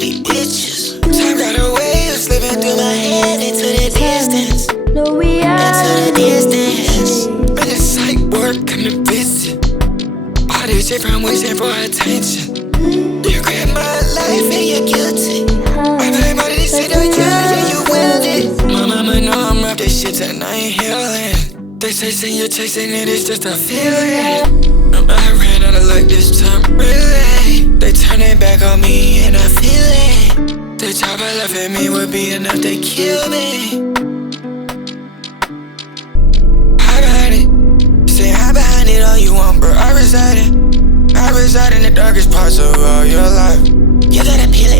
these bitches. Time got a way of slipping through my head into the distance. No, we are into the distance. But it's psych work, come to visit. All this shit from wishing for attention. You grab my life and you're guilty. I play my this shit on you, yeah, you willed it. My mama know I'm up this shit and I ain't healing. They say you're chasing it, it's just a feeling. I ran out of luck this time, really. They turn it back on me and I feel it. The job I left at me would be enough to kill me. I behind it, say I behind it all you want, bro. I reside in the darkest parts of all your life. You gotta peel it